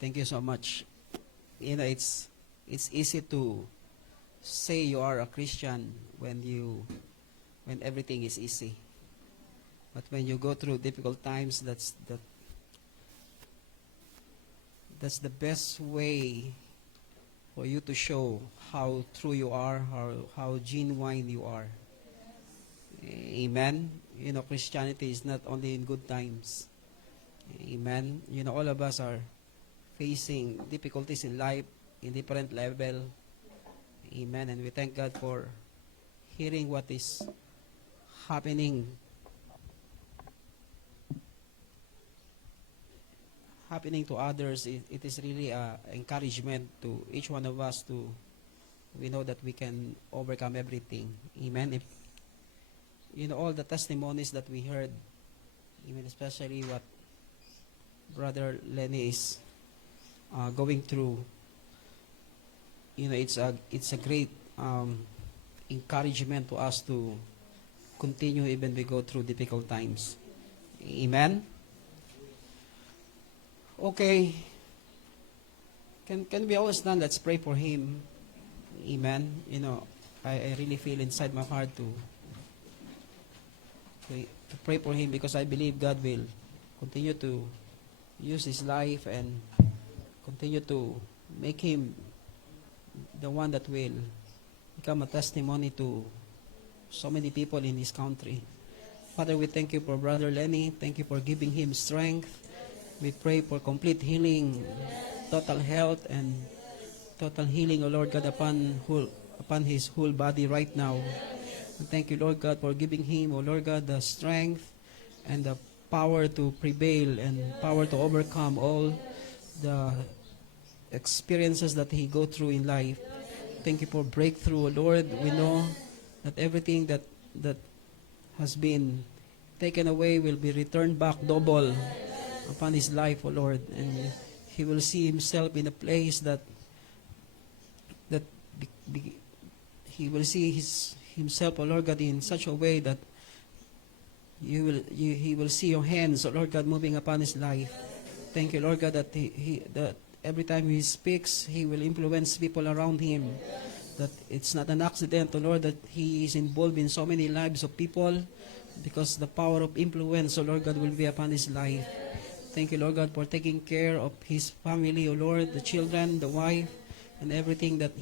Thank you so much. It's easy to say you are a Christian when everything is easy. But when you go through difficult times, that's the best way for you to show how true you are, how genuine you are. Amen. Christianity is not only in good times. Amen. All of us are facing difficulties in life in different level. Amen. And we thank God for hearing what is happening to others. It is really a encouragement to each one of us to we know that we can overcome everything. Amen. If all the testimonies that we heard, even especially what Brother Lenny is going through, it's a great encouragement to us to continue even we go through difficult times. Amen. Okay. Can we all stand? Let's pray for him. Amen. I really feel inside my heart to pray for him, because I believe God will continue to use his life and continue to make him the one that will become a testimony to so many people in his country. Father, we thank you for Brother Lenny. Thank you for giving him strength. We pray for complete healing, total health, and total healing, O Lord God, upon his whole body right now. And thank you, Lord God, for giving him, O Lord God, the strength and the power to prevail and power to overcome all the experiences that he go through in life. Thank you for breakthrough, O Lord. We know that everything that has been taken away will be returned back double upon his life, O Lord. And he will see himself in a place that he will see himself, O Lord God, in such a way that he will see your hands, O Lord God, moving upon his life. Thank you, Lord God, that that every time he speaks, he will influence people around him. That it's not an accident, O Lord, that he is involved in so many lives of people, because the power of influence, O Lord God, will be upon his life. Thank you, Lord God, for taking care of his family, O Lord, the children, the wife, and everything that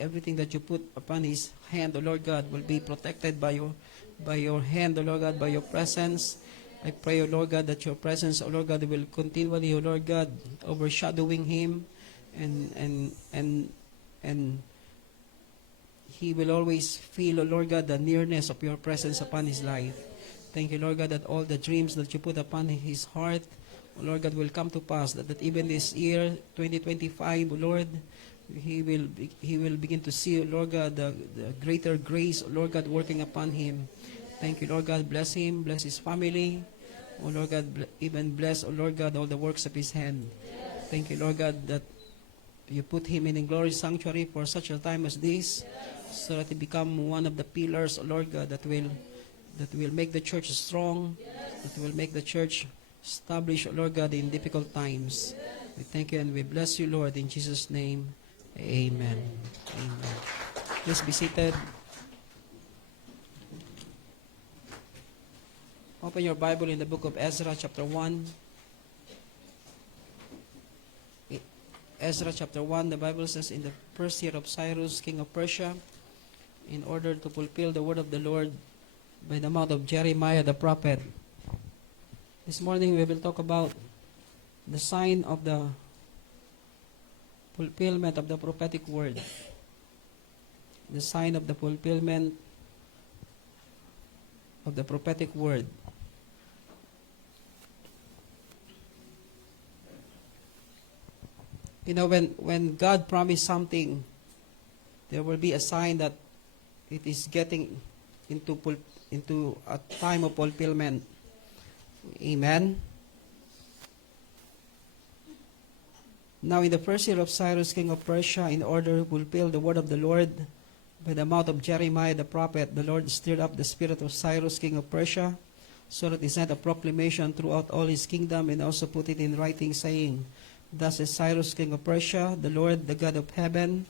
everything that you put upon his hand, O Lord God, will be protected by your hand, O Lord God, by your presence. I pray, O Lord God, that your presence, O Lord God, will continually, O Lord God, overshadowing him, and he will always feel, O Lord God, the nearness of your presence upon his life. Thank you, Lord God, that all the dreams that you put upon his heart, O Lord God, will come to pass. That even this year, 2025, O Lord, he will begin to see, O Lord God, the greater grace, O Lord God, working upon him. Thank you, Lord God. Bless him, bless his family. O Lord God, even bless, O Lord God, all the works of his hand. Thank you, Lord God, that you put him in a glorious sanctuary for such a time as this, so that he become one of the pillars, O Lord God, that will make the church strong, that will make the church established, O Lord God, in difficult times. We thank you and we bless you, Lord, in Jesus' name. Amen. Amen. Please be seated. Open your Bible in the book of Ezra, chapter 1. Ezra chapter 1, the Bible says, in the first year of Cyrus, king of Persia, in order to fulfill the word of the Lord by the mouth of Jeremiah the prophet. This morning we will talk about the sign of the fulfillment of the prophetic word. The sign of the fulfillment of the prophetic word. When God promised something, there will be a sign that it is getting into a time of fulfillment. Amen. Now in the first year of Cyrus, king of Persia, in order to fulfill the word of the Lord by the mouth of Jeremiah the prophet, the Lord stirred up the spirit of Cyrus, king of Persia, so that he sent a proclamation throughout all his kingdom, and also put it in writing, saying, Thus says Cyrus, king of Persia, the Lord, the God of heaven,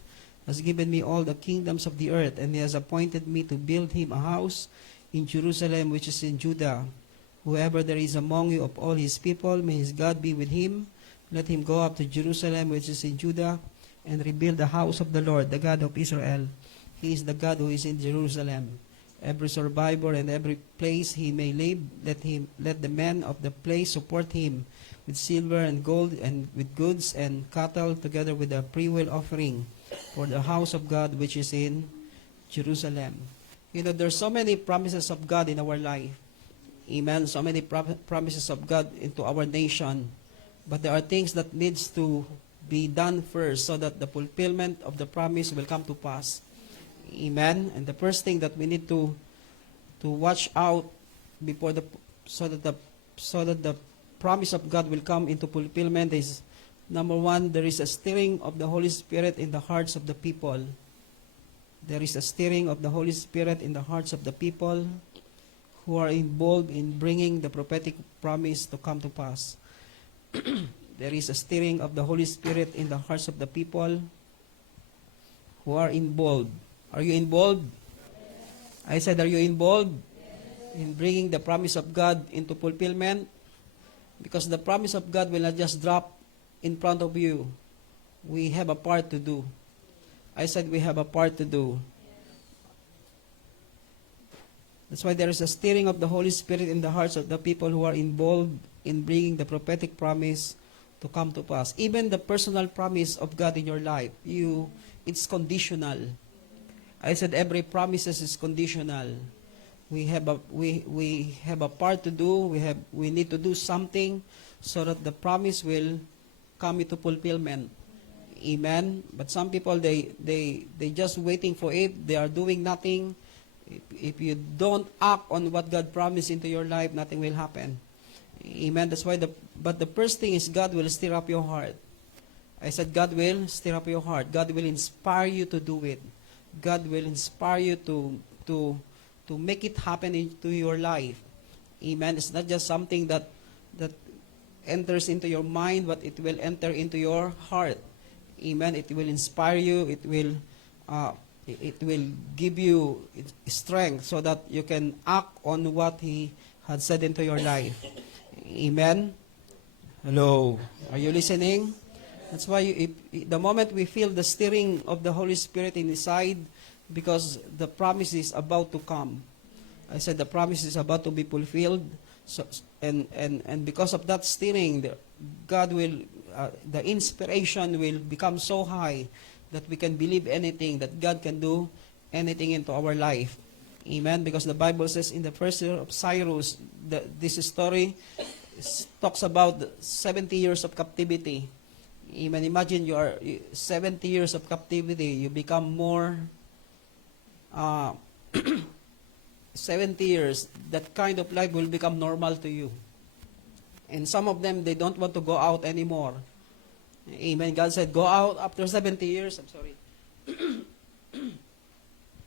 has given me all the kingdoms of the earth, and he has appointed me to build him a house in Jerusalem, which is in Judah. Whoever there is among you of all his people, may his God be with him. Let him go up to Jerusalem, which is in Judah, and rebuild the house of the Lord, the God of Israel. He is the God who is in Jerusalem. Every survivor and every place he may live, let the men of the place support him with silver and gold and with goods and cattle, together with a freewill offering for the house of God which is in Jerusalem. You know, there's so many promises of God in our life. Amen. So many promises of God into our nation. But there are things that needs to be done first so that the fulfillment of the promise will come to pass. Amen. And the first thing that we need to watch out before so that the promise of God will come into fulfillment is, number one, there is a stirring of the Holy Spirit in the hearts of the people. There is a stirring of the Holy Spirit in the hearts of the people who are involved in bringing the prophetic promise to come to pass. There is a stirring of the Holy Spirit in the hearts of the people who are involved. Are you involved? I said, are you involved in bringing the promise of God into fulfillment? Because the promise of God will not just drop in front of you. We have a part to do. I said we have a part to do. That's why there is a stirring of the Holy Spirit in the hearts of the people who are involved in bringing the prophetic promise to come to pass. Even the personal promise of God in your life, it's conditional. I said every promise is conditional. We have a part to do. We need to do something so that the promise will come into fulfillment. Amen. But some people they just waiting for it. They are doing nothing. If you don't act on what God promised into your life, nothing will happen. Amen. That's why but the first thing is God will stir up your heart. I said God will stir up your heart. God will inspire you to do it. God will inspire you to make it happen into your life. Amen. It's not just something that enters into your mind, but it will enter into your heart. Amen. It will inspire you. It will give you strength so that you can act on what He had said into your life. Amen. Hello. Are you listening? That's why the moment we feel the stirring of the Holy Spirit inside, because the promise is about to come. I said the promise is about to be fulfilled. So, and because of that stirring, God will, the inspiration will become so high that we can believe anything, that God can do anything into our life. Amen. Because the Bible says in the first year of Cyrus, this story talks about 70 years of captivity. Amen. Imagine you are 70 years of captivity. You become more 70 years. That kind of life will become normal to you. And some of them, they don't want to go out anymore. Amen. God said, go out after 70 years. I'm sorry.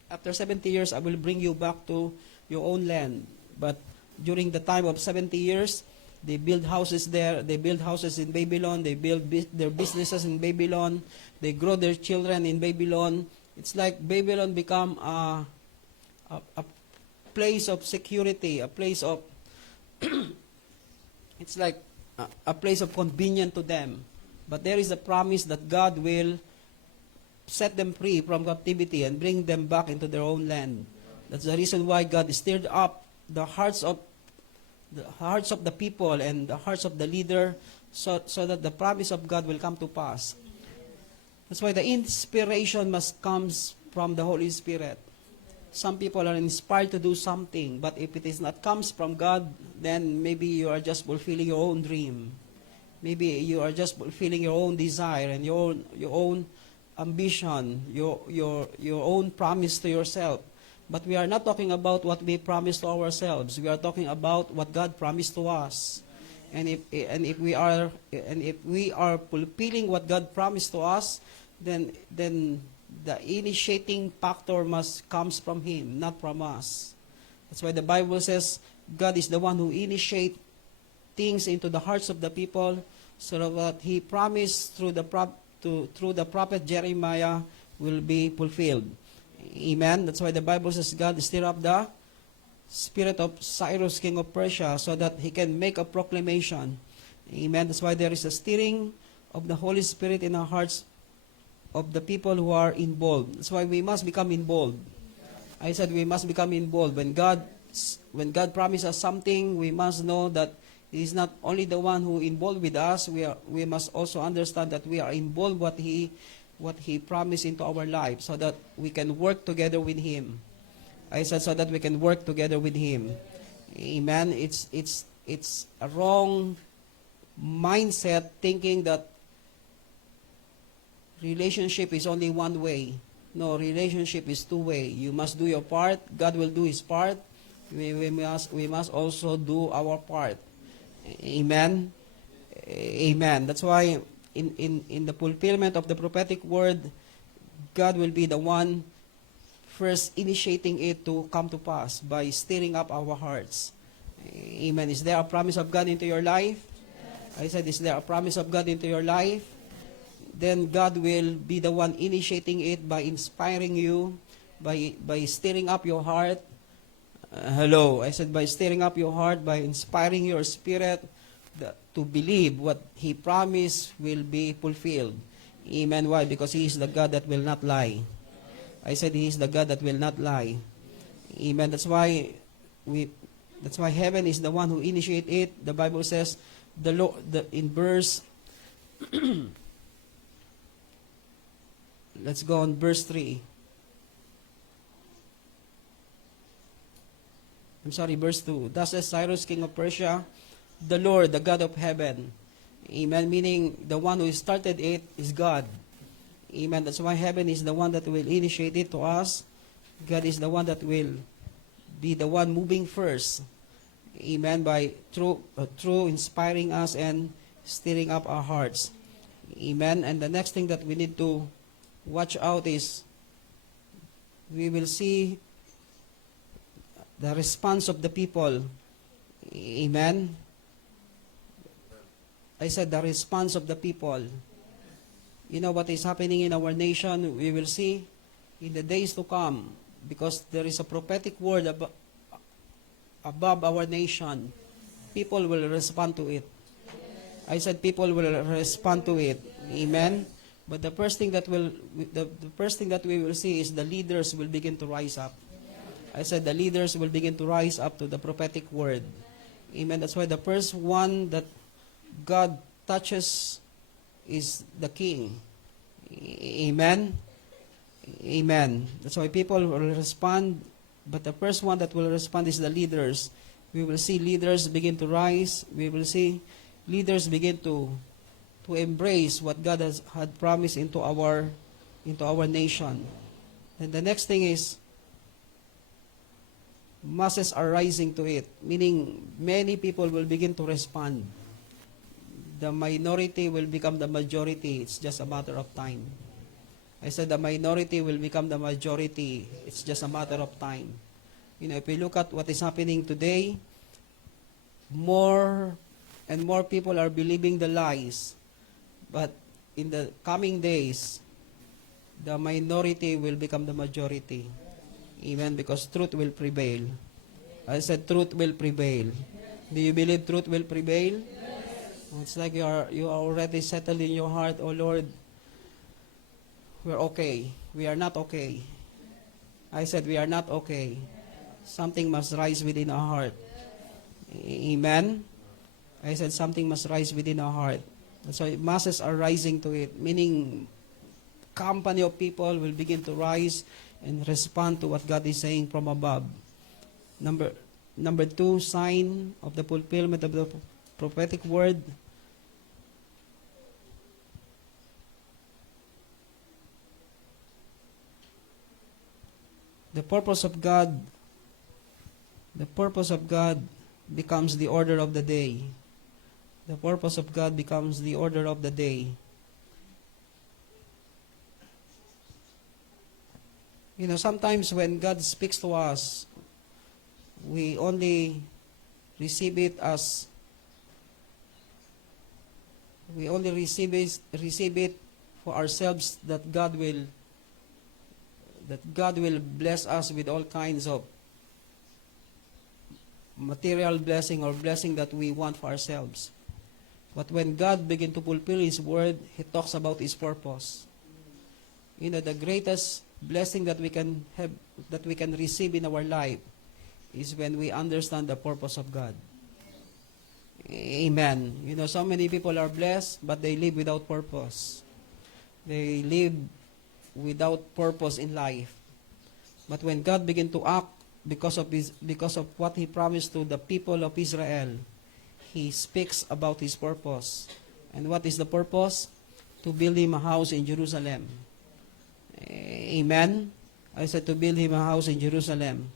After 70 years, I will bring you back to your own land. But during the time of 70 years, they build houses there. They build houses in Babylon. They build their businesses in Babylon. They grow their children in Babylon. It's like Babylon become a place of security, a place of, it's like a place of convenience to them. But there is a promise that God will set them free from captivity and bring them back into their own land. That's the reason why God stirred up the hearts of the people and the hearts of the leader, so that the promise of God will come to pass. That's why the inspiration must comes from the Holy Spirit. Some people are inspired to do something, but if it is not comes from God, then maybe you are just fulfilling your own dream. Maybe you are just fulfilling your own desire and your own ambition, your own promise to yourself. But we are not talking about what we promise to ourselves. We are talking about what God promised to us. And if we are fulfilling what God promised to us, then the initiating factor comes from Him, not from us. That's why the Bible says, God is the one who initiates things into the hearts of the people, so that what He promised through through the prophet Jeremiah will be fulfilled. Amen. That's why the Bible says God stir up the spirit of Cyrus, king of Persia, so that he can make a proclamation. Amen. That's why there is a stirring of the Holy Spirit in our hearts of the people who are involved. That's why we must become involved. I said we must become involved. When God promises us something, we must know that He is not only the one who involved with us. We must also understand that we are involved what He promised into our life, so that we can work together with Him. I said so that we can work together with Him. Amen. It's a wrong mindset thinking that relationship is only one way. No, relationship is two way. You must do your part. God will do His part. We must also do our part. Amen. Amen. That's why in the fulfillment of the prophetic word, God will be the one first initiating it to come to pass by stirring up our hearts. Amen. Is there a promise of God into your life? Yes. I said, is there a promise of God into your life? Then God will be the one initiating it by inspiring you, by stirring up your heart. Hello. I said by stirring up your heart, by inspiring your spirit to believe what He promised will be fulfilled. Amen. Why? Because He is the God that will not lie. I said He is the God that will not lie. Amen. That's why heaven is the one who initiates it. The Bible says in verse let's go on verse 3. Verse 2. Thus says Cyrus, king of Persia, the Lord, the God of heaven. Amen. Meaning, the one who started it is God. Amen. That's why heaven is the one that will initiate it to us. God is the one that will be the one moving first. Amen. By through inspiring us and stirring up our hearts. Amen. And the next thing that we need to watch out is we will see the response of the people. Amen. I said the response of the people. You know what is happening in our nation? We will see in the days to come, because there is a prophetic word above our nation. People will respond to it. I said people will respond to it. Amen. But the first thing that we will see is the leaders will begin to rise up. I said the leaders will begin to rise up to the prophetic word. Amen. That's why the first one that God touches is the king. Amen. Amen. That's why people will respond, but the first one that will respond is the leaders. We will see leaders begin to rise. We will see leaders begin to embrace what God had promised into our nation. And the next thing is masses are rising to it, meaning many people will begin to respond. The minority will become the majority. It's just a matter of time. I said the minority will become the majority. It's just a matter of time. You know, if we look at what is happening today, more and more people are believing the lies. But in the coming days, the minority will become the majority. Amen. Because truth will prevail. I said truth will prevail. Do you believe truth will prevail? It's like you are already settled in your heart, oh Lord, we're okay. We are not okay. I said we are not okay. Something must rise within our heart. Amen. I said something must rise within our heart. So masses are rising to it, meaning company of people will begin to rise and respond to what God is saying from above. Number 2, sign of the fulfillment of the prophetic word. The purpose of God becomes the order of the day. The purpose of God becomes the order of the day. You know, sometimes when God speaks to us, we only receive it as we only receive it for ourselves, that God will bless us with all kinds of material blessing or blessing that we want for ourselves. But when God begin to fulfill His word, He talks about His purpose. You know, the greatest blessing that we can have, that we can receive in our life, is when we understand the purpose of God. Amen. You know, so many people are blessed, but they live without purpose. They live without purpose in life. But when God began to act because of what He promised to the people of Israel, He speaks about His purpose. And what is the purpose? To build Him a house in Jerusalem. Amen. I said to build Him a house in Jerusalem.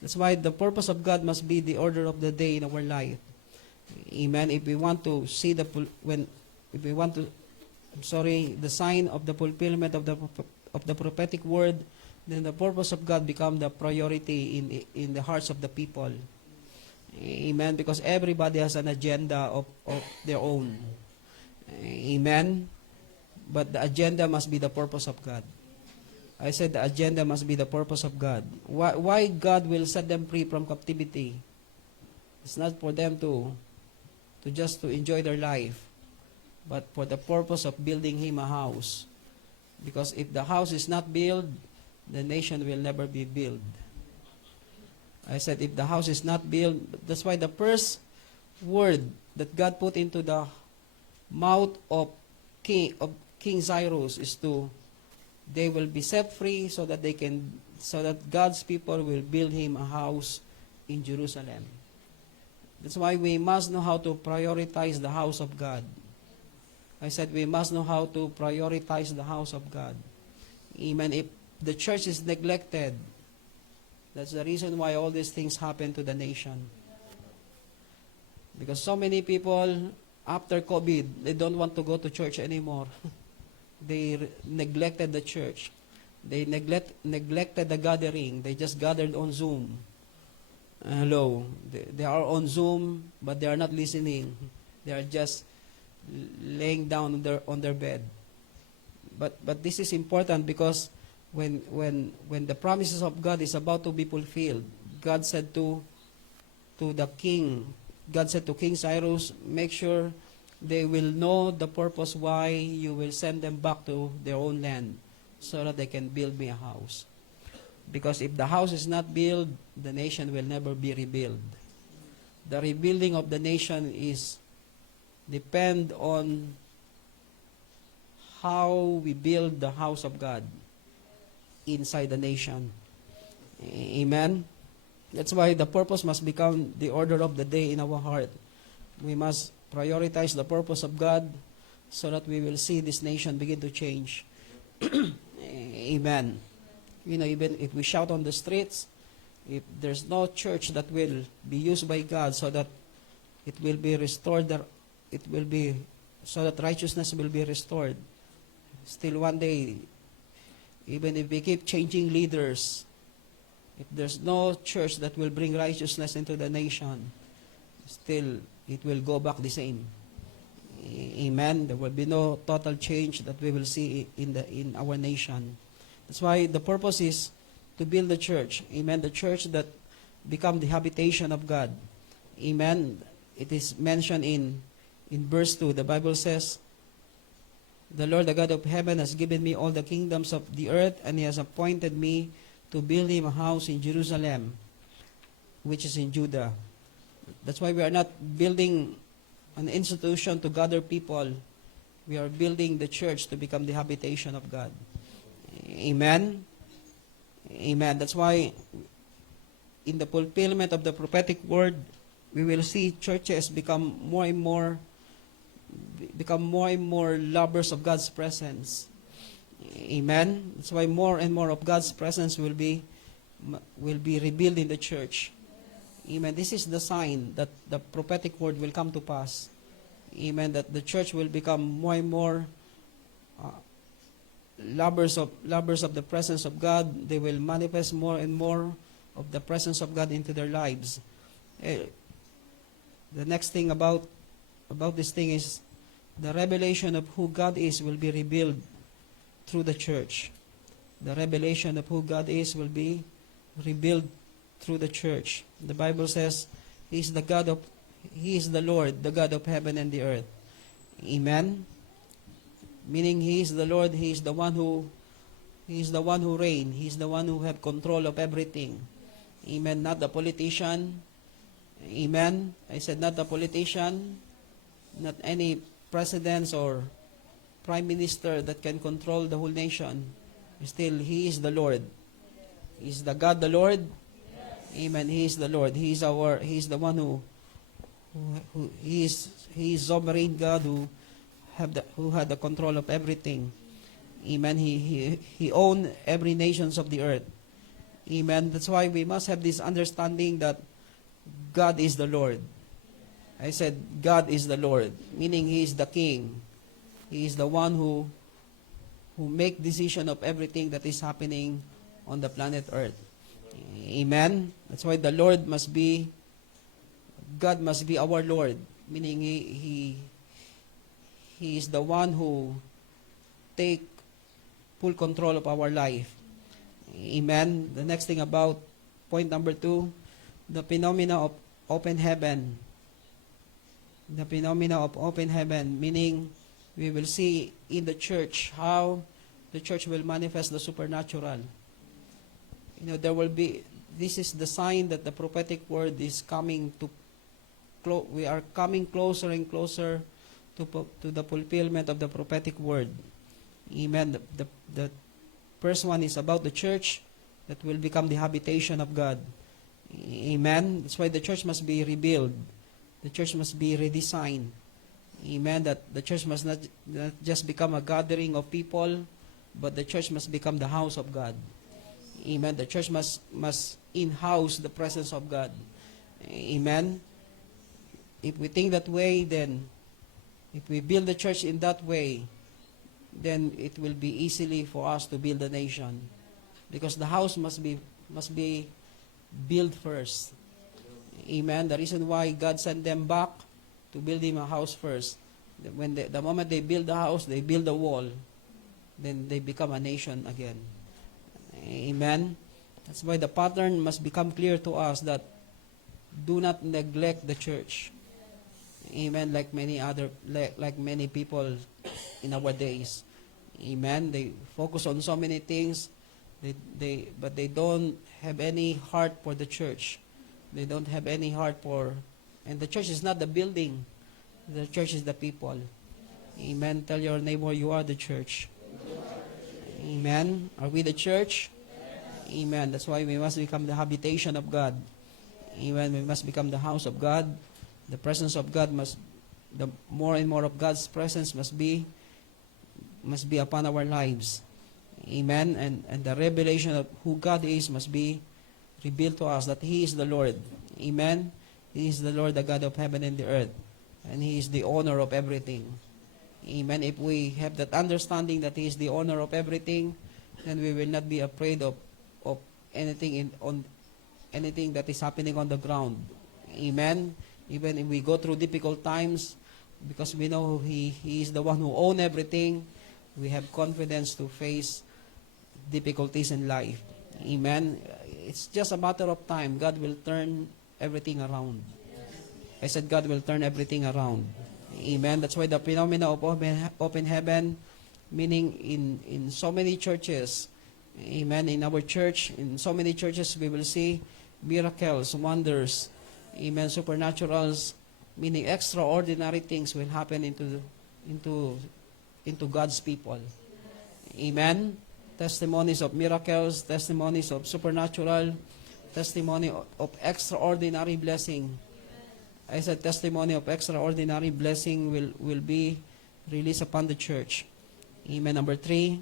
That's why the purpose of God must be the order of the day in our life. Amen. If we want to see the sign of the fulfillment of the prophetic word, then the purpose of God become the priority in the hearts of the people. Amen. Because everybody has an agenda of their own. Amen. But the agenda must be the purpose of God. I said the agenda must be the purpose of God. Why God will set them free from captivity? It's not for them to just to enjoy their life, but for the purpose of building Him a house. Because if the house is not built, the nation will never be built. I said if the house is not built, that's why the first word that God put into the mouth of King Cyrus is they will be set free so that God's people will build Him a house in Jerusalem. That's why we must know how to prioritize the house of God. I said we must know how to prioritize the house of God. Amen. If the church is neglected, that's the reason why all these things happen to the nation. Because so many people, after COVID, they don't want to go to church anymore. They neglected the church. They neglected the gathering. They just gathered on Zoom. Hello. They are on Zoom, but they are not listening. They are just laying down on their bed. But this is important because when the promises of God is about to be fulfilled, God said to King Cyrus, make sure they will know the purpose why you will send them back to their own land so that they can build me a house. Because if the house is not built, the nation will never be rebuilt. The rebuilding of the nation depend on how we build the house of God inside the nation. Amen. That's why the purpose must become the order of the day in our heart. We must prioritize the purpose of God so that we will see this nation begin to change. Amen. You know, even if we shout on the streets, if there's no church that will be used by God so that it will be restored, so that righteousness will be restored. Still one day, even if we keep changing leaders, if there's no church that will bring righteousness into the nation, still it will go back the same. Amen. There will be no total change that we will see in our nation. That's why the purpose is to build the church. Amen. The church that become the habitation of God. Amen. It is mentioned in verse 2. The Bible says, the Lord, the God of heaven, has given me all the kingdoms of the earth, and He has appointed me to build Him a house in Jerusalem, which is in Judah. That's why we are not building an institution to gather people. We are building the church to become the habitation of God. Amen. Amen. That's why in the fulfillment of the prophetic word, we will see churches become more and more lovers of God's presence. Amen. That's why more and more of God's presence will be revealed in the church. Amen. This is the sign that the prophetic word will come to pass. Amen. That the church will become more and more lovers of the presence of God. They will manifest more and more of the presence of God into their lives. the next thing about this thing is the revelation of who God is will be revealed through the church. The revelation of who God is will be revealed through the church. The Bible says He is the Lord, the God of heaven and the earth. Amen. Meaning He is the Lord, He is the one who reigns. He is the one who have control of everything. Amen. Not the politician. Amen. I said not the politician, not any presidents or prime minister that can control the whole nation. Still, He is the Lord. Is the God the Lord? Yes. Amen. He is the Lord. He is the one who He is sovereign God who had the control of everything. Amen. He owned every nations of the earth. Amen. That's why we must have this understanding that God is the Lord. I said God is the Lord, meaning He is the King. He is the one who make decision of everything that is happening on the planet Earth. Amen. That's why the Lord God must be our Lord, meaning He is the one who take full control of our life. Amen. The next thing about point number 2, the phenomena of open heaven. The phenomena of open heaven, meaning we will see in the church how the church will manifest the supernatural. This is the sign that the prophetic word is coming to, we are coming closer and closer to the fulfillment of the prophetic word. Amen. The first one is about the church that will become the habitation of God. Amen. That's why the church must be rebuilt. The church must be redesigned. Amen. That the church must not just become a gathering of people, but the church must become the house of God. Amen. The church must in-house the presence of God. Amen. If we think that way, then if we build the church in that way, then it will be easily for us to build a nation. Because the house must be built first. Amen. The reason why God sent them back to build Him a house first. When the moment they build the house, they build a wall, then they become a nation again. Amen. That's why the pattern must become clear to us that do not neglect the church. Amen. Like many people in our days. Amen. They focus on so many things, but they don't have any heart for the church. They don't have any heart and the church is not the building. The church is the people. Amen. Tell your neighbor, you are the church. Amen. Are we the church? Amen. That's why we must become the habitation of God. Amen. We must become the house of God. The presence of God the more and more of God's presence must be upon our lives. Amen. And the revelation of who God is must be revealed to us, that He is the Lord. Amen. He is the Lord, the God of heaven and the earth. And He is the owner of everything. Amen. If we have that understanding that He is the owner of everything, then we will not be afraid of anything anything that is happening on the ground. Amen. Even if we go through difficult times, because we know He is the one who owns everything, we have confidence to face difficulties in life. Amen. It's just a matter of time. God will turn everything around. I said God will turn everything around. Amen. That's why the phenomena of open heaven, meaning in so many churches, amen, in our church, in so many churches we will see miracles, wonders, amen, supernaturals, meaning extraordinary things will happen into God's people. Amen. Testimonies of miracles, testimonies of supernatural, testimony of extraordinary blessing. I said testimony of extraordinary blessing will be released upon the church. Amen. Number 3,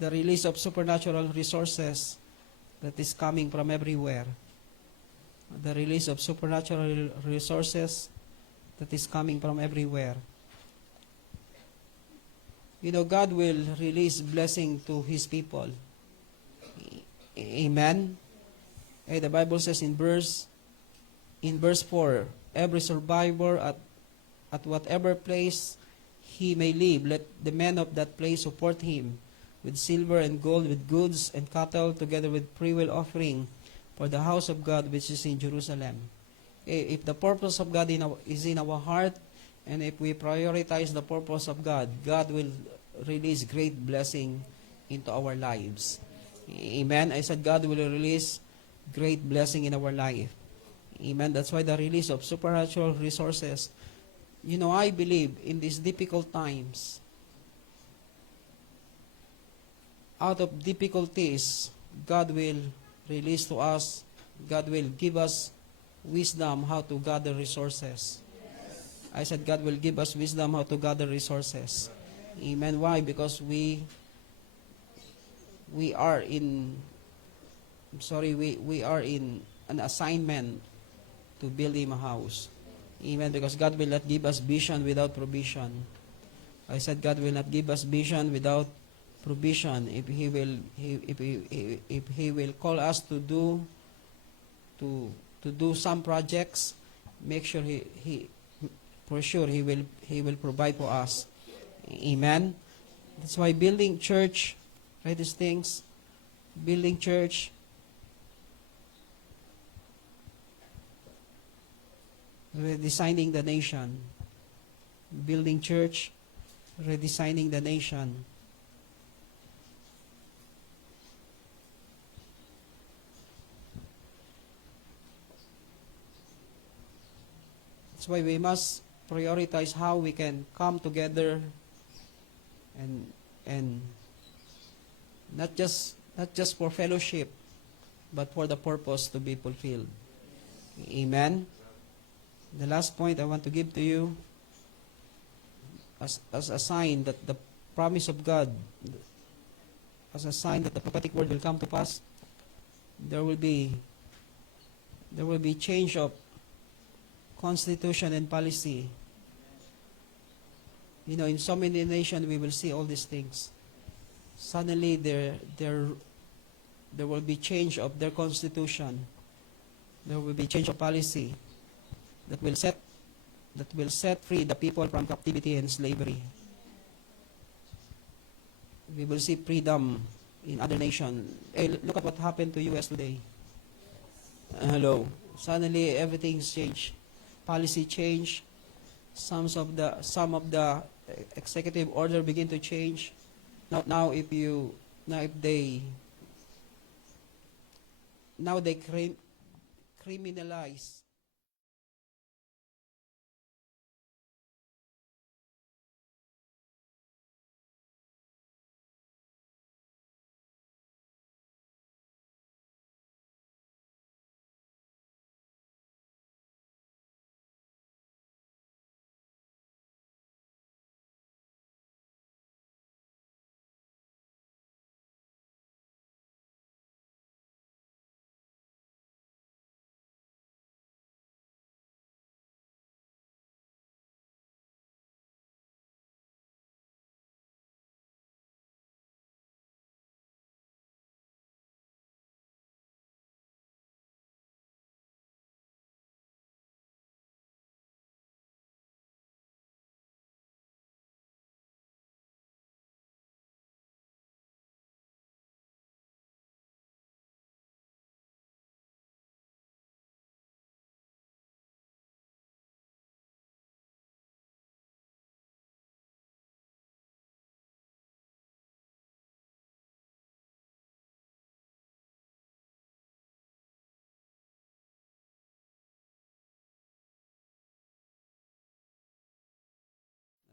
the release of supernatural resources that is coming from everywhere. The release of supernatural resources that is coming from everywhere. God will release blessing to His people. Amen. The Bible says in verse 4, every survivor at whatever place he may live, let the men of that place support him with silver and gold, with goods and cattle, together with freewill offering for the house of God which is in Jerusalem. If the purpose of God is in our heart, and if we prioritize the purpose of God, God will release great blessing into our lives. Amen. I said God will release great blessing in our life. Amen. That's why the release of supernatural resources. I believe in these difficult times, out of difficulties, God will release to us, God will give us wisdom how to gather resources. I said God will give us wisdom how to gather resources. Amen. Why? Because we are in an assignment to build him a house. Amen. Because God will not give us vision without provision. I said God will not give us vision without provision. If he will call us to do some projects, make sure he will provide for us. Amen. That's why building church, right, these things, building church, redesigning the nation, building church, redesigning the nation. That's why we must prioritize how we can come together and not just for fellowship, but for the purpose to be fulfilled. Amen. The last point I want to give to you as a sign that the promise of God, as a sign that the prophetic word will come to pass, there will be change of constitution and policy. In so many nations we will see all these things. Suddenly there will be change of their constitution. There will be change of policy that will set free the people from captivity and slavery. We will see freedom in other nations. Hey, look at what happened to US today. Hello. Suddenly everything's changed. Policy change. Some of the executive order begin to change. Now they criminalize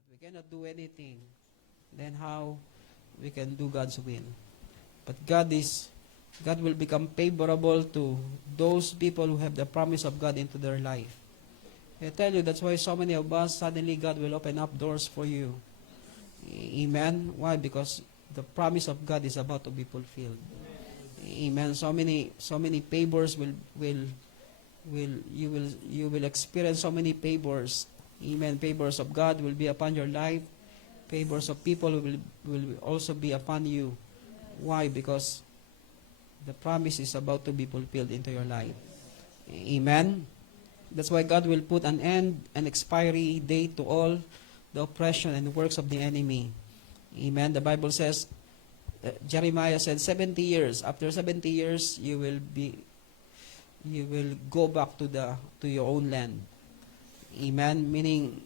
that we cannot do anything. Then how we can do God's will? But God will become favorable to those people who have the promise of God into their life. I tell you, that's why so many of us, suddenly God will open up doors for you. Amen. Why? Because the promise of God is about to be fulfilled. Amen. So many favors you will experience so many favors. Amen. Favors of God will be upon your life. Favors of people will also be upon you. Why? Because The promise is about to be fulfilled into your life. Amen. That's why God will put an end and expiry date to all the oppression and works of the enemy. Amen. The Bible says, Jeremiah said, 70 years. After 70 years, you will go back to your own land. Amen. Meaning,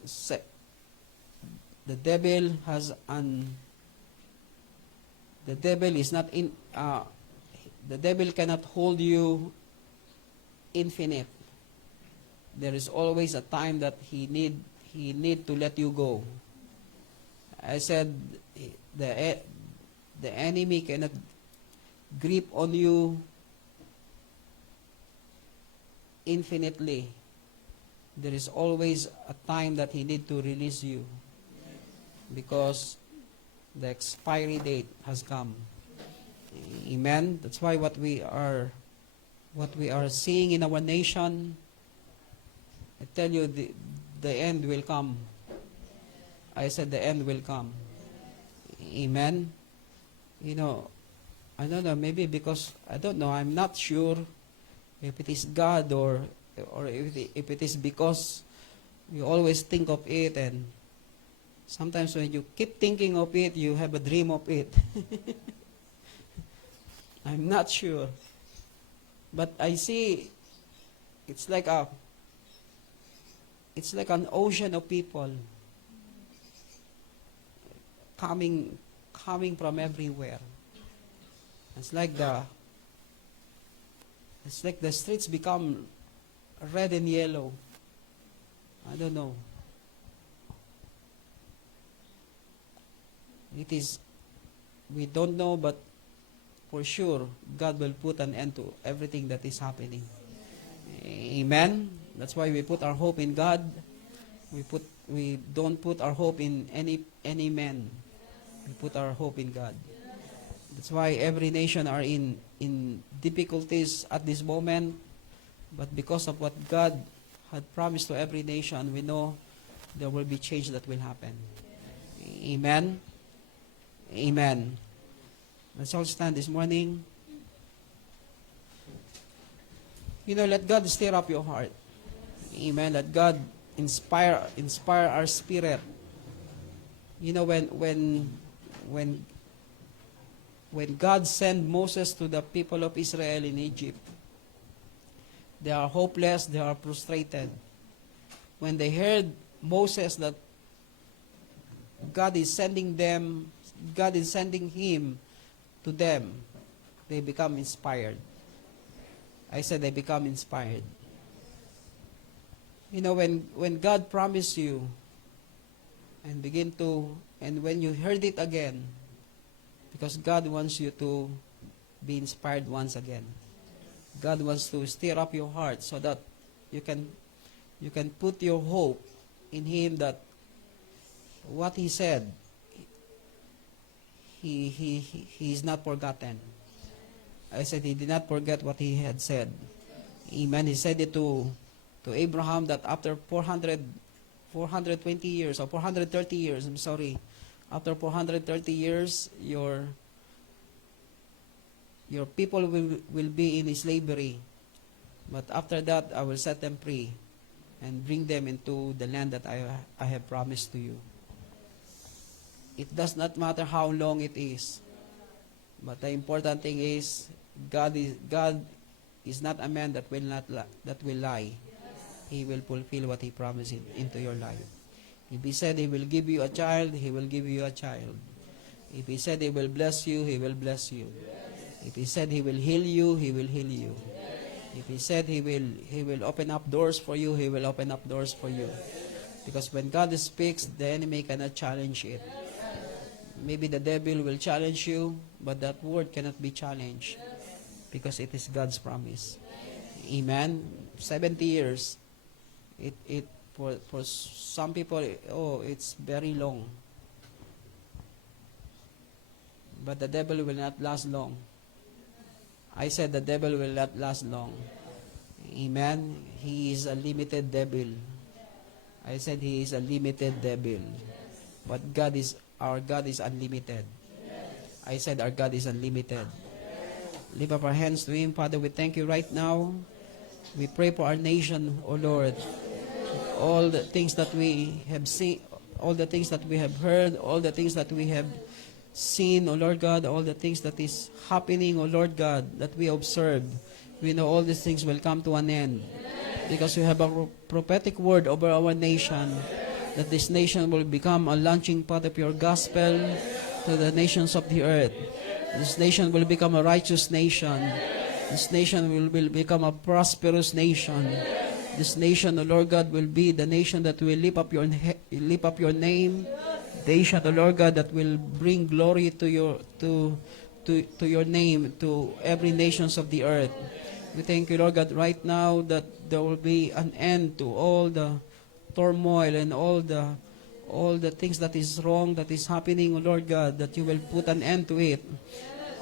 the devil is not in. The devil cannot hold you infinite. There is always a time that he need to let you go. I said the enemy cannot grip on you infinitely. There is always a time that he need to release you because the expiry date has come. Amen. That's why what we are seeing in our nation, I tell you, the end will come. I said the end will come. Amen. You know, I don't know, maybe because, I don't know, I'm not sure if it is God or if it is because you always think of it, and sometimes when you keep thinking of it, you have a dream of it. I'm not sure. But I see it's like an ocean of people coming from everywhere. It's like the streets become red and yellow. I don't know. We don't know, but for sure, God will put an end to everything that is happening. Amen. That's why we put our hope in God. We don't put our hope in any man. We put our hope in God. That's why every nation are in difficulties at this moment. But because of what God had promised to every nation, we know there will be change that will happen. Amen. Amen. Let's all stand this morning. You know, let God stir up your heart. Amen. Let God inspire our spirit. You know, when God sent Moses to the people of Israel in Egypt, they are hopeless, they are frustrated. When they heard Moses that God is sending him to them, they become inspired. I said they become inspired. You know, when God promised you and when you heard it again, because God wants you to be inspired once again. God wants to stir up your heart so that you can put your hope in Him, that what He said, He is not forgotten. I said He did not forget what He had said. Amen. He said it to Abraham that after 420 years, or 430 years, after 430 years, your people will be in slavery. But after that, I will set them free and bring them into the land that I have promised to you. It does not matter how long it is. But the important thing is, God is not a man that will lie. He will fulfill what He promised into your life. If He said He will give you a child, He will give you a child. If He said He will bless you, He will bless you. If He said He will heal you, He will heal you. If He said He will open up doors for you, He will open up doors for you. Because when God speaks, the enemy cannot challenge it. Maybe the devil will challenge you, but that word cannot be challenged because it is God's promise. Amen. 70 years. It for some people, it's very long. But the devil will not last long. I said the devil will not last long. Amen. He is a limited devil. I said he is a limited devil. But our God is unlimited. I said our God is unlimited. Lift up our hands to Him. Father, we thank you right now. We pray for our nation, O Lord. All the things that we have seen, all the things that we have heard, all the things that we have seen, O Lord God, all the things that is happening, O Lord God, that we observe. We know all these things will come to an end. Because we have a prophetic word over our nation, that this nation will become a launching pad of your gospel to the nations of the earth. This nation will become a righteous nation. This nation will become a prosperous nation. This nation, the Lord God, will be the nation that will lift up your name. The nation, the Lord God, that will bring glory to your name to every nations of the earth. We thank you, Lord God, right now that there will be an end to all the turmoil and all the things that is wrong, that is happening, O Lord God, that you will put an end to it.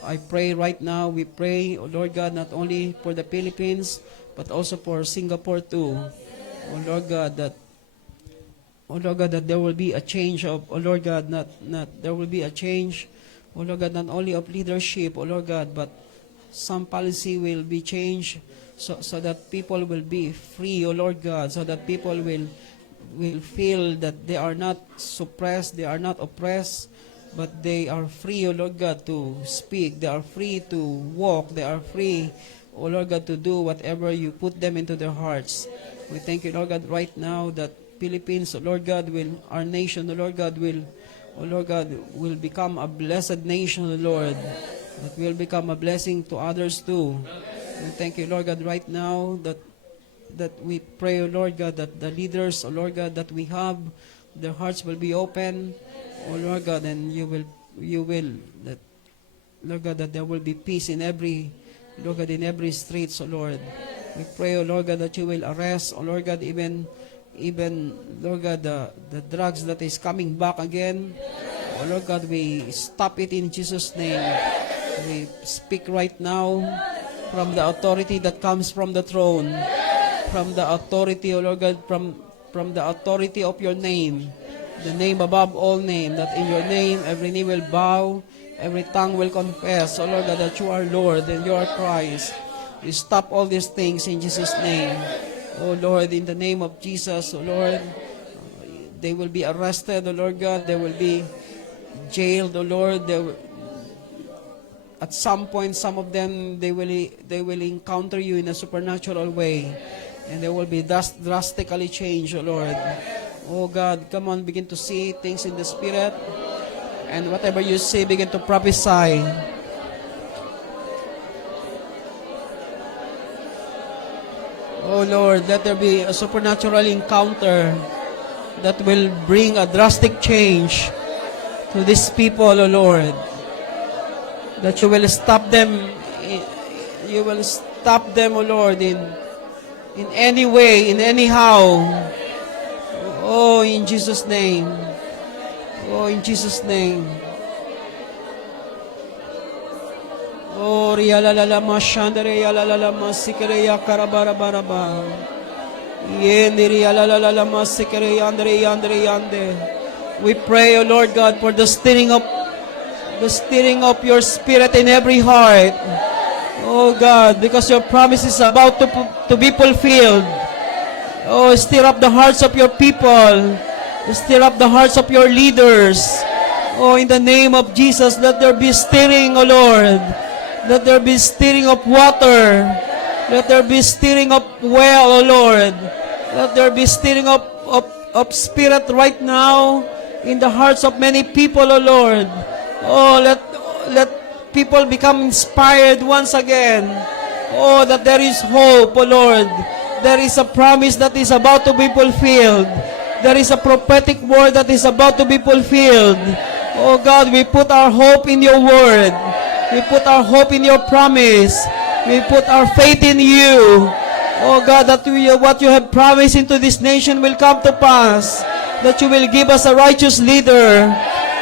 I pray right now, we pray, O Lord God, not only for the Philippines, but also for Singapore too. O Lord God, that there will be a change of, O Lord God, there will be a change, O Lord God, not only of leadership, O Lord God, but some policy will be changed so that people will be free, O Lord God, so that people will feel that they are not suppressed, they are not oppressed, but they are free, O Lord God, to speak. They are free to walk. They are free, O Lord God, to do whatever you put them into their hearts. We thank you, Lord God, right now that Philippines, O Lord God, our nation, O Lord God, will become a blessed nation, O Lord, that will become a blessing to others too. We thank you, Lord God, right now that we pray, O Lord God, that the leaders, O Lord God, that we have, their hearts will be open, O Lord God, and you will, that, Lord God, that there will be peace in every, Lord God, in every streets, O Lord. We pray, O Lord God, that you will arrest, O Lord God, even, Lord God, the drugs that is coming back again. O Lord God, we stop it in Jesus' name. We speak right now from the authority that comes from the throne, from the authority, O Lord God, from the authority of your name, the name above all name, that in your name every knee will bow, every tongue will confess, O Lord God, that you are Lord and you are Christ. We stop all these things in Jesus' name. O Lord, in the name of Jesus, O Lord, they will be arrested, O Lord God, they will be jailed, O Lord, at some point, some of them, they will encounter you in a supernatural way. And they will be drastically changed, O Lord. Oh God, come on, begin to see things in the Spirit. And whatever you say, begin to prophesy. Oh Lord, let there be a supernatural encounter that will bring a drastic change to these people, O Lord. That you will stop them, O Lord, in any way, in any how. Oh, in Jesus' name. Oh, in Jesus' name. Oh, riyalalama shandere yalalama sikere yakarabarabaraba. Yendiri yalalama sikere yandere yande. We pray, O Lord God, for the stirring of your Spirit in every heart. Oh God, because your promise is about to be fulfilled. Oh, stir up the hearts of your people. Stir up the hearts of your leaders. Oh, in the name of Jesus, let there be stirring, O Lord. Let there be stirring of water. Let there be stirring of well, O Lord. Let there be stirring of Spirit right now in the hearts of many people, O Lord. Oh, let people become inspired once again. Oh, that there is hope, O Lord. There is a promise that is about to be fulfilled. There is a prophetic word that is about to be fulfilled. Oh God, we put our hope in your word. We put our hope in your promise. We put our faith in you. Oh God, that what you have promised into this nation will come to pass. That you will give us a righteous leader.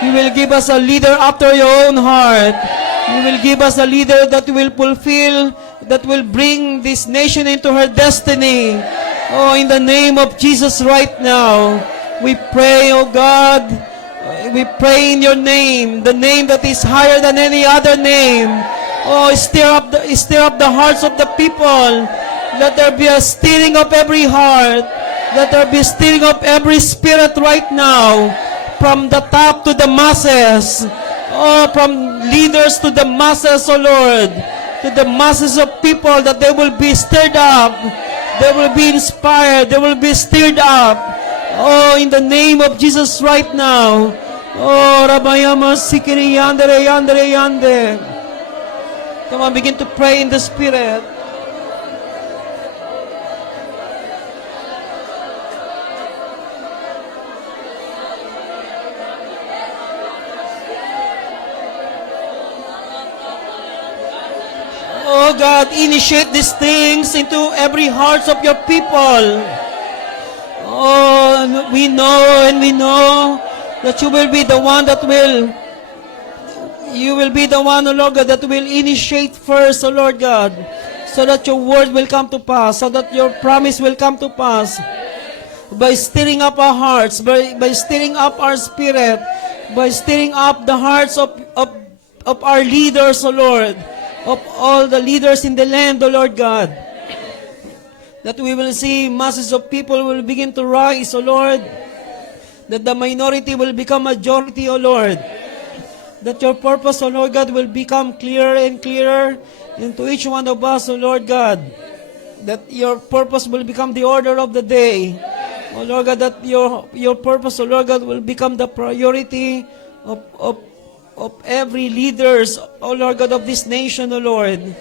You will give us a leader after your own heart. You will give us a leader that will fulfill, that will bring this nation into her destiny. Oh, in the name of Jesus right now, we pray, oh God, we pray in your name, the name that is higher than any other name. Oh, stir up the hearts of the people. Let there be a stirring of every heart. Let there be stirring of every spirit right now. From the top to the masses. Oh, from leaders to the masses, oh Lord. To the masses of people, that they will be stirred up. They will be inspired. They will be stirred up. Oh, in the name of Jesus right now. Oh, Rabayama Sikiri Yandere Yandere Yande. Come on, begin to pray in the Spirit. Oh God, initiate these things into every hearts of your people. Oh, we know that you will be the one that will, oh Lord God, that will initiate first, oh Lord God, so that your word will come to pass, so that your promise will come to pass. By stirring up our hearts, by stirring up our spirit, by stirring up the hearts of our leaders, oh Lord, of all the leaders in the land, O Lord God, that we will see masses of people will begin to rise, O Lord, that the minority will become majority, O Lord, that your purpose, O Lord God, will become clearer and clearer into each one of us, O Lord God, that your purpose will become the order of the day, O Lord God, that your purpose, O Lord God, will become the priority of every leaders, O Lord God, of this nation, O Lord.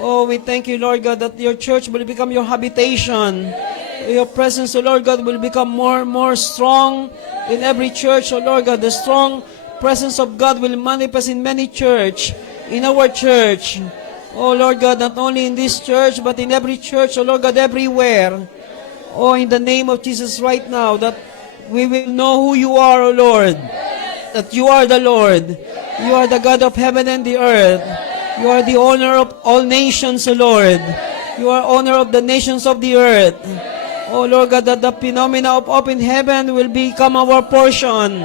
Oh, we thank you, Lord God, that your church will become your habitation. Your presence, O Lord God, will become more and more strong in every church, O Lord God. The strong presence of God will manifest in many church, in our church. Oh, Lord God, not only in this church, but in every church, O Lord God, everywhere. Oh, in the name of Jesus right now, that we will know who you are, O Lord. That you are the Lord. You are the God of heaven and the earth. You are the owner of all nations, O Lord. You are owner of the nations of the earth. O Lord God, that the phenomena of open heaven will become our portion.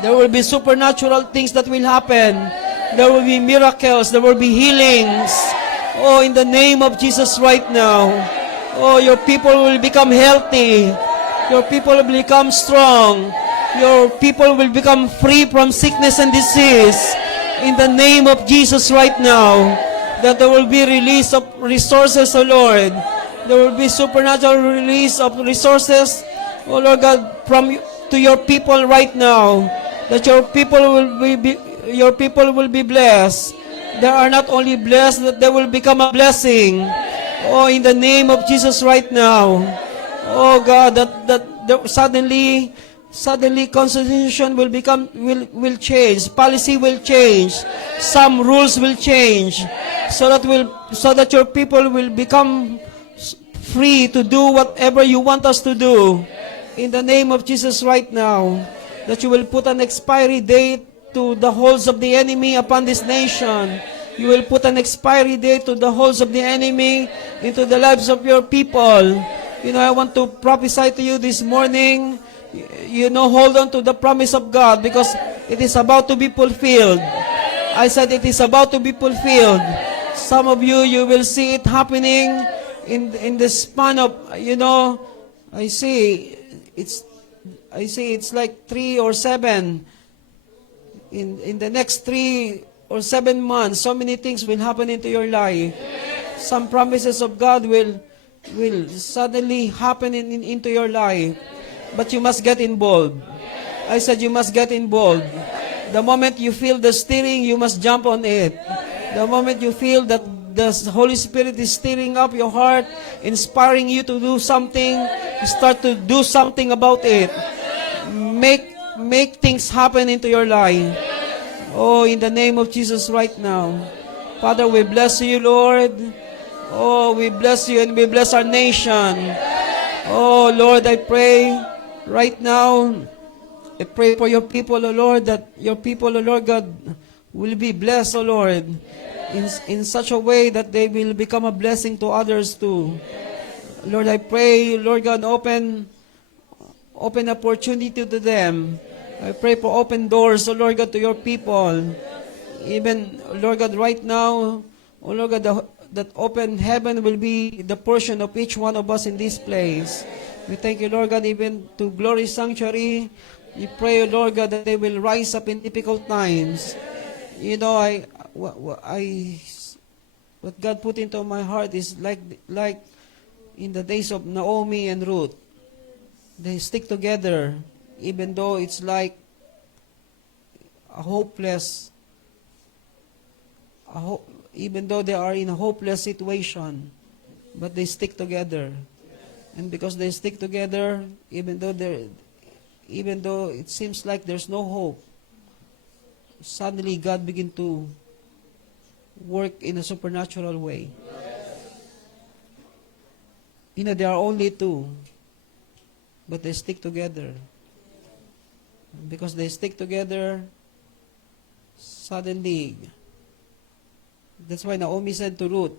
There will be supernatural things that will happen. There will be miracles. There will be healings. Oh, in the name of Jesus right now. Oh, your people will become healthy. Your people will become strong. Your people will become free from sickness and disease. In the name of Jesus right now, that there will be release of resources, O Lord. There will be supernatural release of resources, O Lord God, to your people right now. That your people will be blessed. They are not only blessed, that they will become a blessing. Oh, in the name of Jesus right now. Oh God, that suddenly constitution will change, policy will change, some rules will change, so that your people will become free to do whatever you want us to do. In the name of Jesus right now, that you will put an expiry date to the holds of the enemy upon this nation. You will put an expiry date to the holds of the enemy into the lives of your people. You know, I want to prophesy to you this morning. You know, hold on to the promise of God, because it is about to be fulfilled. I said it is about to be fulfilled. Some of you will see it happening in the span of, you know, I see it's like 3 or 7. In the next 3 or 7 months, so many things will happen into your life. Some promises of God will suddenly happen into your life. But you must get involved. I said you must get involved. The moment you feel the stirring, you must jump on it. The moment you feel that the Holy Spirit is stirring up your heart, inspiring you to do something, you start to do something about it. Make things happen into your life. Oh, in the name of Jesus right now. Father, we bless you, Lord. Oh, we bless you and we bless our nation. Oh, Lord, I pray right now, I pray for your people, O Lord, that your people, O Lord God, will be blessed, O Lord, in such a way that they will become a blessing to others too. Lord, I pray, Lord God, open opportunity to them. I pray for open doors, O Lord God, to your people. Even, Lord God, right now, oh Lord God, that open heaven will be the portion of each one of us in this place. We thank you, Lord God, even to Glory Sanctuary. We pray, Lord God, that they will rise up in difficult times. You know, what God put into my heart is like in the days of Naomi and Ruth. They stick together, even though it's like a hopeless, even though they are in a hopeless situation, but they stick together. And because they stick together, even though it seems like there's no hope, suddenly God begin to work in a supernatural way. You know, there are only two, but they stick together. Because they stick together, suddenly, that's why Naomi said to Ruth,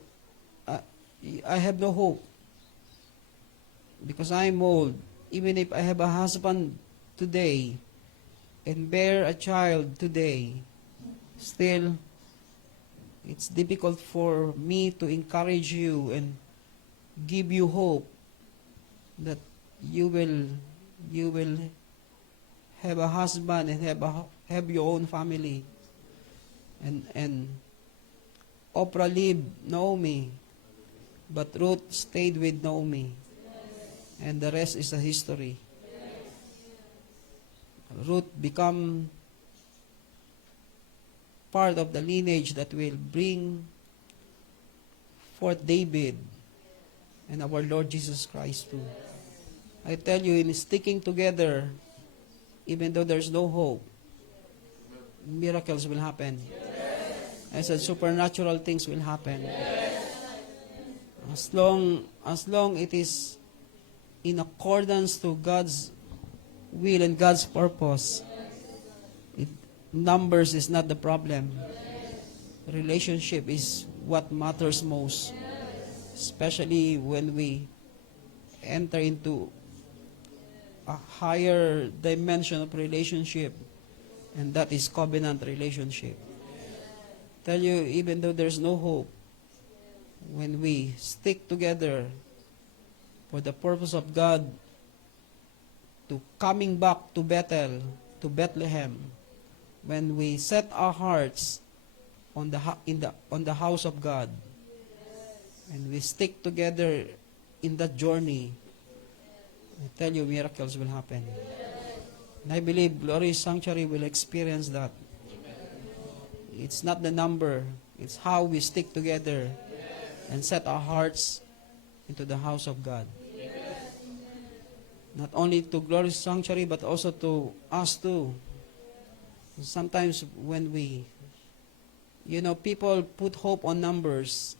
I have no hope because I'm old. Even if I have a husband today and bear a child today, still, it's difficult for me to encourage you and give you hope that you will have a husband and have your own family. And Oprah lived Naomi, but Ruth stayed with Naomi. And the rest is a history. Ruth become part of the lineage that will bring forth David and our Lord Jesus Christ too. I tell you, in sticking together, even though there's no hope, miracles will happen. I said supernatural things will happen. As long it is in accordance to God's will and God's purpose, numbers is not the problem. Relationship is what matters most, especially when we enter into a higher dimension of relationship, and that is covenant relationship. Tell you, even though there's no hope, when we stick together for the purpose of God to coming back to Bethel, to Bethlehem, when we set our hearts on the house of God, and we stick together in that journey, I tell you, miracles will happen. And I believe Glory Sanctuary will experience that. It's not the number, it's how we stick together and set our hearts into the house of God. Not only to Glory Sanctuary, but also to us too. Sometimes when people put hope on numbers.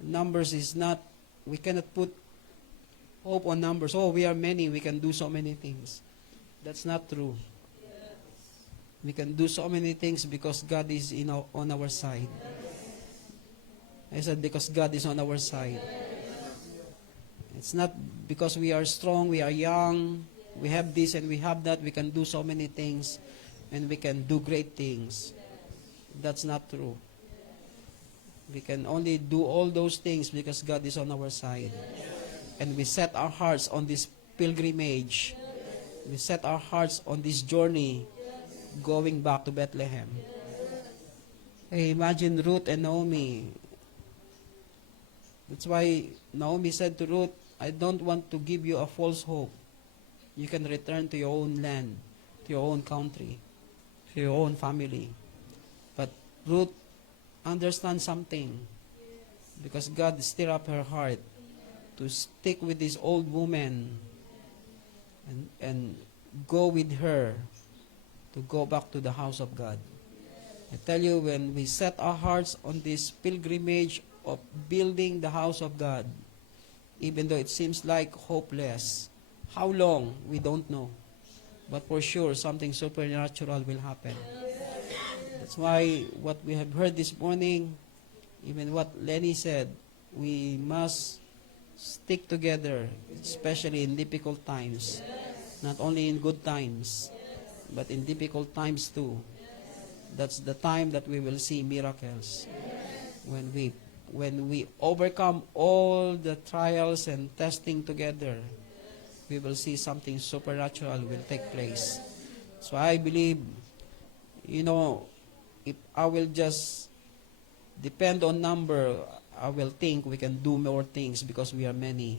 Numbers is not, we cannot put hope on numbers. Oh, we are many, we can do so many things. That's not true. We can do so many things because God is on our side. I said because God is on our side. It's not because we are strong, we are young, we have this and we have that, we can do so many things and we can do great things. That's not true. We can only do all those things because God is on our side. And we set our hearts on this pilgrimage. We set our hearts on this journey going back to Bethlehem. Hey, imagine Ruth and Naomi. That's why Naomi said to Ruth, I don't want to give you a false hope. You can return to your own land, to your own country, to your own family. But Ruth understands something, because God stirred up her heart to stick with this old woman and go with her to go back to the house of God. I tell you, when we set our hearts on this pilgrimage of building the house of God, even though it seems like hopeless, how long, we don't know. But for sure, something supernatural will happen. That's why what we have heard this morning, even what Lenny said, we must stick together, especially in difficult times. Not only in good times, but in difficult times too. That's the time that we will see miracles. When we overcome all the trials and testing together, we will see something supernatural will take place. So I believe, if I will just depend on number, I will think we can do more things because we are many.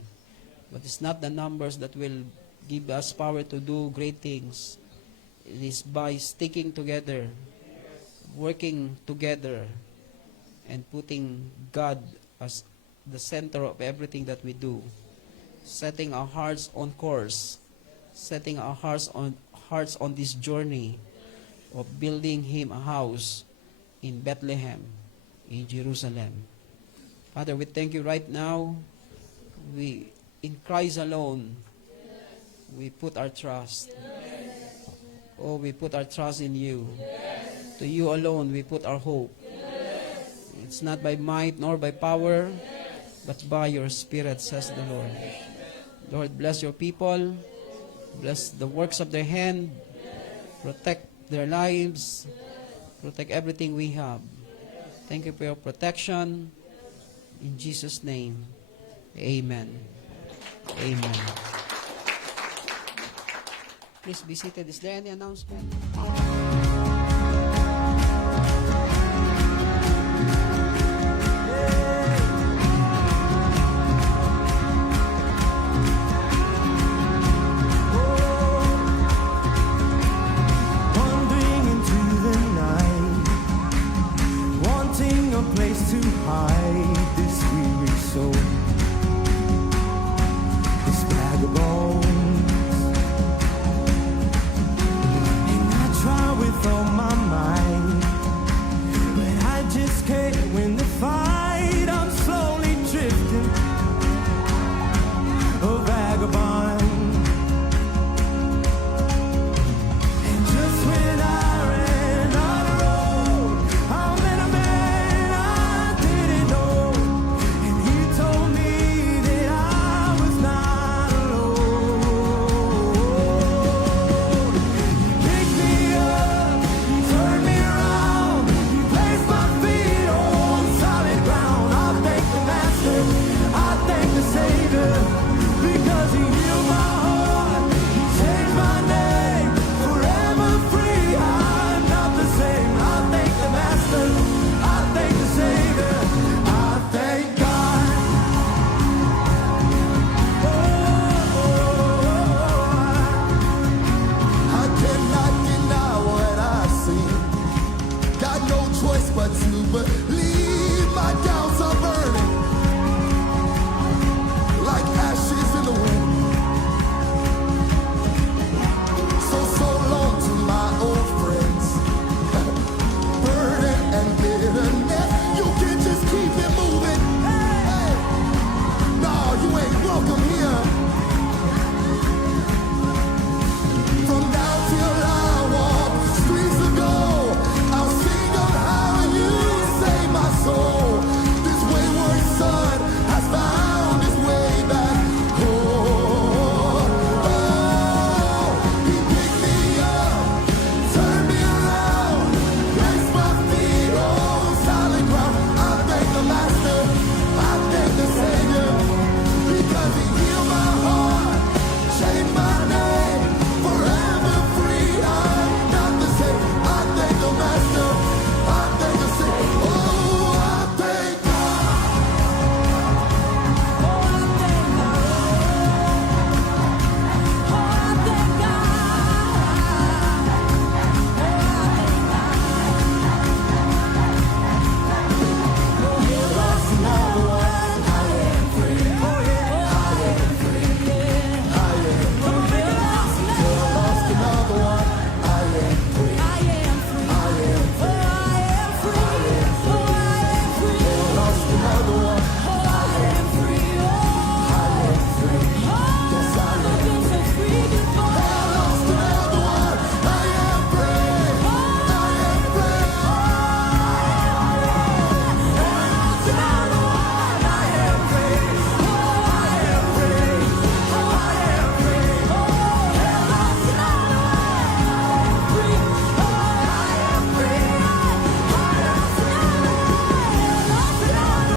But it's not the numbers that will give us power to do great things. It is by sticking together, working together, and putting God as the center of everything that we do. Setting our hearts on course, setting our hearts on this journey of building Him a house in Bethlehem, in Jerusalem. Father, we thank you right now. In Christ alone, we put our trust. Oh, we put our trust in you. To you alone, we put our hope. It's not by might nor by power, but by your Spirit, says the Lord. Lord, bless your people. Bless the works of their hand. Protect their lives. Protect everything we have. Thank you for your protection. In Jesus' name, amen. Amen. Please be seated. Is there any announcement? but to believe.